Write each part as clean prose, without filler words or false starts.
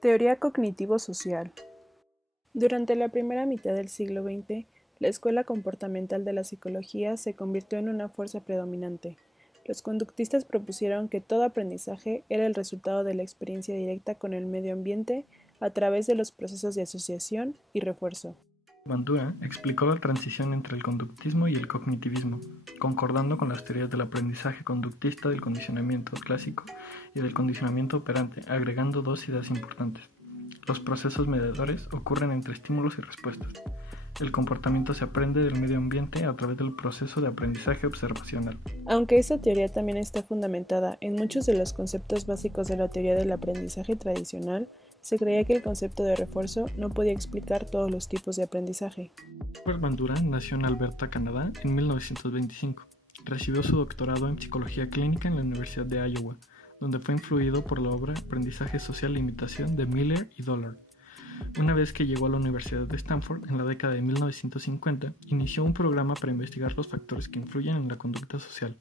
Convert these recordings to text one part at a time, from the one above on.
Teoría cognitivo-social. Durante la primera mitad del siglo XX, la escuela comportamental de la psicología se convirtió en una fuerza predominante. Los conductistas propusieron que todo aprendizaje era el resultado de la experiencia directa con el medio ambiente a través de los procesos de asociación y refuerzo. Bandura explicó la transición entre el conductismo y el cognitivismo, concordando con las teorías del aprendizaje conductista, del condicionamiento clásico y del condicionamiento operante, agregando dos ideas importantes. Los procesos mediadores ocurren entre estímulos y respuestas. El comportamiento se aprende del medio ambiente a través del proceso de aprendizaje observacional. Aunque esta teoría también está fundamentada en muchos de los conceptos básicos de la teoría del aprendizaje tradicional, se creía que el concepto de refuerzo no podía explicar todos los tipos de aprendizaje. Robert Bandura nació en Alberta, Canadá, en 1925. Recibió su doctorado en psicología clínica en la Universidad de Iowa, donde fue influido por la obra Aprendizaje Social e Imitación de Miller y Dollard. Una vez que llegó a la Universidad de Stanford en la década de 1950, inició un programa para investigar los factores que influyen en la conducta social.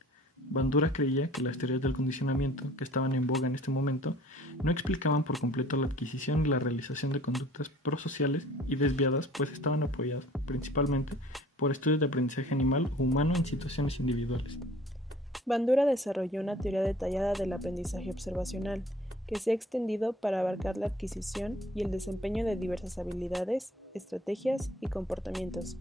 Bandura creía que las teorías del condicionamiento, que estaban en boga en este momento, no explicaban por completo la adquisición y la realización de conductas prosociales y desviadas, pues estaban apoyadas principalmente por estudios de aprendizaje animal o humano en situaciones individuales. Bandura desarrolló una teoría detallada del aprendizaje observacional, que se ha extendido para abarcar la adquisición y el desempeño de diversas habilidades, estrategias y comportamientos.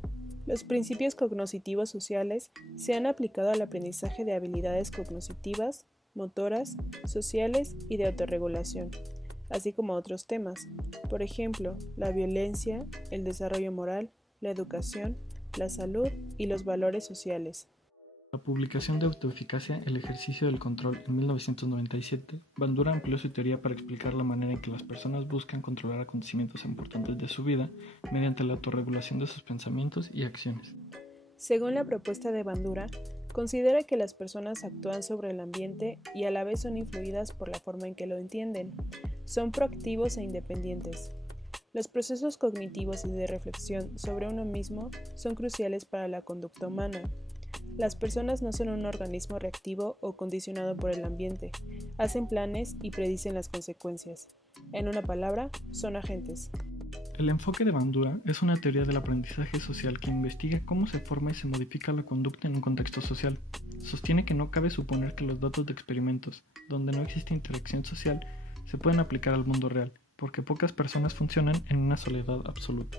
Los principios cognitivos sociales se han aplicado al aprendizaje de habilidades cognitivas, motoras, sociales y de autorregulación, así como a otros temas, por ejemplo, la violencia, el desarrollo moral, la educación, la salud y los valores sociales. La publicación de Autoeficacia, el ejercicio del control en 1997, Bandura amplió su teoría para explicar la manera en que las personas buscan controlar acontecimientos importantes de su vida mediante la autorregulación de sus pensamientos y acciones. Según la propuesta de Bandura, considera que las personas actúan sobre el ambiente y a la vez son influidas por la forma en que lo entienden. Son proactivos e independientes. Los procesos cognitivos y de reflexión sobre uno mismo son cruciales para la conducta humana. Las personas no son un organismo reactivo o condicionado por el ambiente, hacen planes y predicen las consecuencias. En una palabra, son agentes. El enfoque de Bandura es una teoría del aprendizaje social que investiga cómo se forma y se modifica la conducta en un contexto social. Sostiene que no cabe suponer que los datos de experimentos, donde no existe interacción social, se pueden aplicar al mundo real, porque pocas personas funcionan en una soledad absoluta.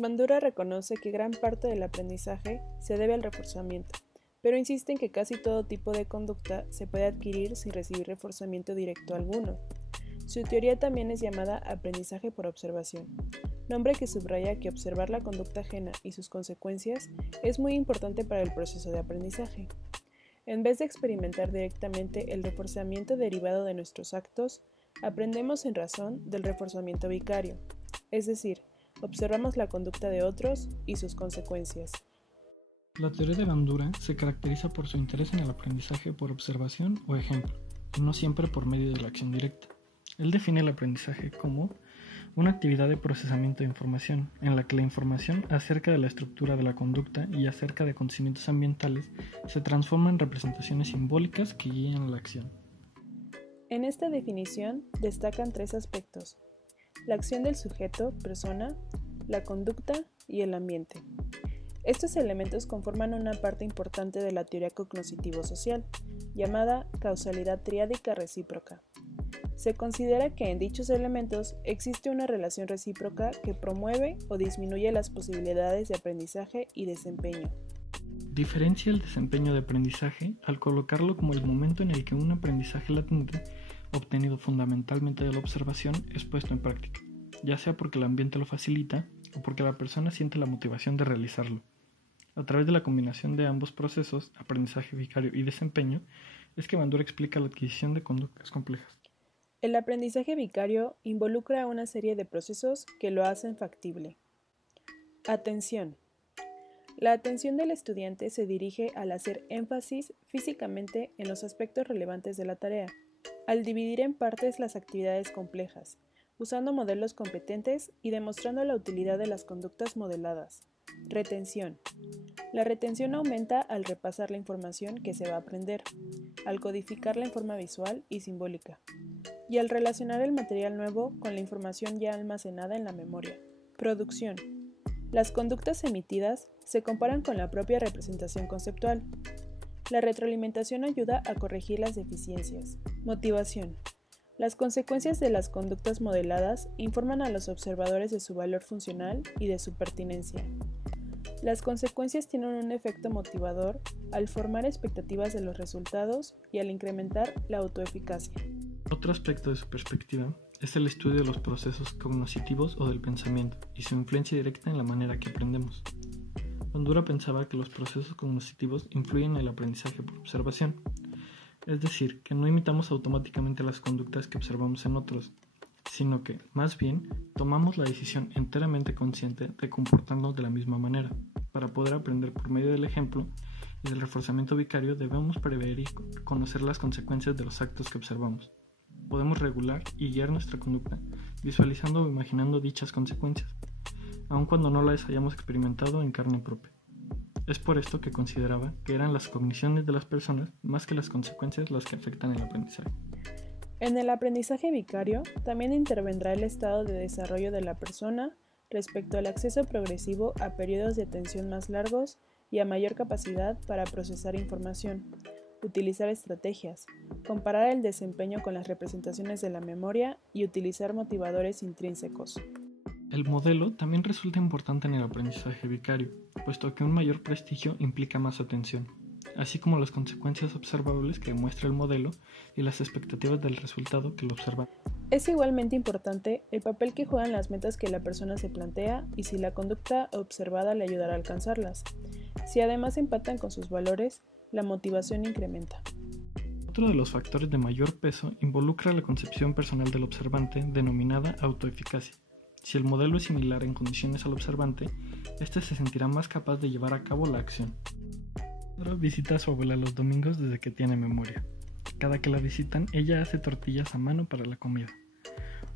Bandura reconoce que gran parte del aprendizaje se debe al reforzamiento, pero insiste en que casi todo tipo de conducta se puede adquirir sin recibir reforzamiento directo alguno. Su teoría también es llamada aprendizaje por observación, nombre que subraya que observar la conducta ajena y sus consecuencias es muy importante para el proceso de aprendizaje. En vez de experimentar directamente el reforzamiento derivado de nuestros actos, aprendemos en razón del reforzamiento vicario, es decir, observamos la conducta de otros y sus consecuencias. La teoría de Bandura se caracteriza por su interés en el aprendizaje por observación o ejemplo, y no siempre por medio de la acción directa. Él define el aprendizaje como una actividad de procesamiento de información, en la que la información acerca de la estructura de la conducta y acerca de acontecimientos ambientales se transforma en representaciones simbólicas que guían la acción. En esta definición destacan tres aspectos: la acción del sujeto, persona, la conducta y el ambiente. Estos elementos conforman una parte importante de la teoría cognitivo-social, llamada causalidad triádica recíproca. Se considera que en dichos elementos existe una relación recíproca que promueve o disminuye las posibilidades de aprendizaje y desempeño. Diferencia el desempeño de aprendizaje al colocarlo como el momento en el que un aprendizaje latente, obtenido fundamentalmente de la observación, es puesto en práctica, ya sea porque el ambiente lo facilita o porque la persona siente la motivación de realizarlo. A través de la combinación de ambos procesos, aprendizaje vicario y desempeño, es que Bandura explica la adquisición de conductas complejas. El aprendizaje vicario involucra una serie de procesos que lo hacen factible. Atención. La atención del estudiante se dirige al hacer énfasis físicamente en los aspectos relevantes de la tarea, al dividir en partes las actividades complejas, usando modelos competentes y demostrando la utilidad de las conductas modeladas. Retención. La retención aumenta al repasar la información que se va a aprender, al codificarla en forma visual y simbólica, y al relacionar el material nuevo con la información ya almacenada en la memoria. Producción. Las conductas emitidas se comparan con la propia representación conceptual. La retroalimentación ayuda a corregir las deficiencias. Motivación. Las consecuencias de las conductas modeladas informan a los observadores de su valor funcional y de su pertinencia. Las consecuencias tienen un efecto motivador al formar expectativas de los resultados y al incrementar la autoeficacia. Otro aspecto de su perspectiva es el estudio de los procesos cognitivos o del pensamiento y su influencia directa en la manera que aprendemos. Bandura pensaba que los procesos cognitivos influyen en el aprendizaje por observación, es decir, que no imitamos automáticamente las conductas que observamos en otros, sino que, más bien, tomamos la decisión enteramente consciente de comportarnos de la misma manera. Para poder aprender por medio del ejemplo y del reforzamiento vicario debemos prever y conocer las consecuencias de los actos que observamos. Podemos regular y guiar nuestra conducta, visualizando o imaginando dichas consecuencias, aun cuando no las hayamos experimentado en carne propia. Es por esto que consideraba que eran las cogniciones de las personas más que las consecuencias las que afectan el aprendizaje. En el aprendizaje vicario también intervendrá el estado de desarrollo de la persona respecto al acceso progresivo a periodos de atención más largos y a mayor capacidad para procesar información, utilizar estrategias, comparar el desempeño con las representaciones de la memoria y utilizar motivadores intrínsecos. El modelo también resulta importante en el aprendizaje vicario, puesto que un mayor prestigio implica más atención, así como las consecuencias observables que demuestra el modelo y las expectativas del resultado que lo observa. Es igualmente importante el papel que juegan las metas que la persona se plantea y si la conducta observada le ayudará a alcanzarlas. Si además empatan con sus valores, la motivación incrementa. Otro de los factores de mayor peso involucra la concepción personal del observante, denominada autoeficacia. Si el modelo es similar en condiciones al observante, éste se sentirá más capaz de llevar a cabo la acción. Pedro visita a su abuela los domingos desde que tiene memoria. Cada que la visitan, ella hace tortillas a mano para la comida.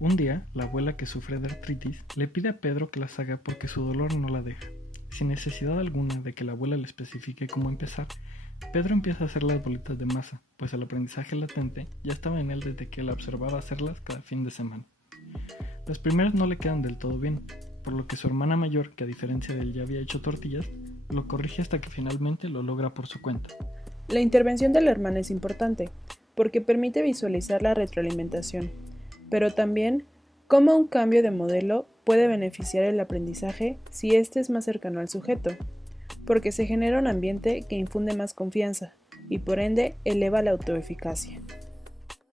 Un día, la abuela, que sufre de artritis, le pide a Pedro que las haga porque su dolor no la deja. Sin necesidad alguna de que la abuela le especifique cómo empezar, Pedro empieza a hacer las bolitas de masa, pues el aprendizaje latente ya estaba en él desde que la observaba hacerlas cada fin de semana. Las primeras no le quedan del todo bien, por lo que su hermana mayor, que a diferencia de él ya había hecho tortillas, lo corrige hasta que finalmente lo logra por su cuenta. La intervención de la hermana es importante, porque permite visualizar la retroalimentación, pero también cómo un cambio de modelo puede beneficiar el aprendizaje si éste es más cercano al sujeto, porque se genera un ambiente que infunde más confianza y por ende eleva la autoeficacia.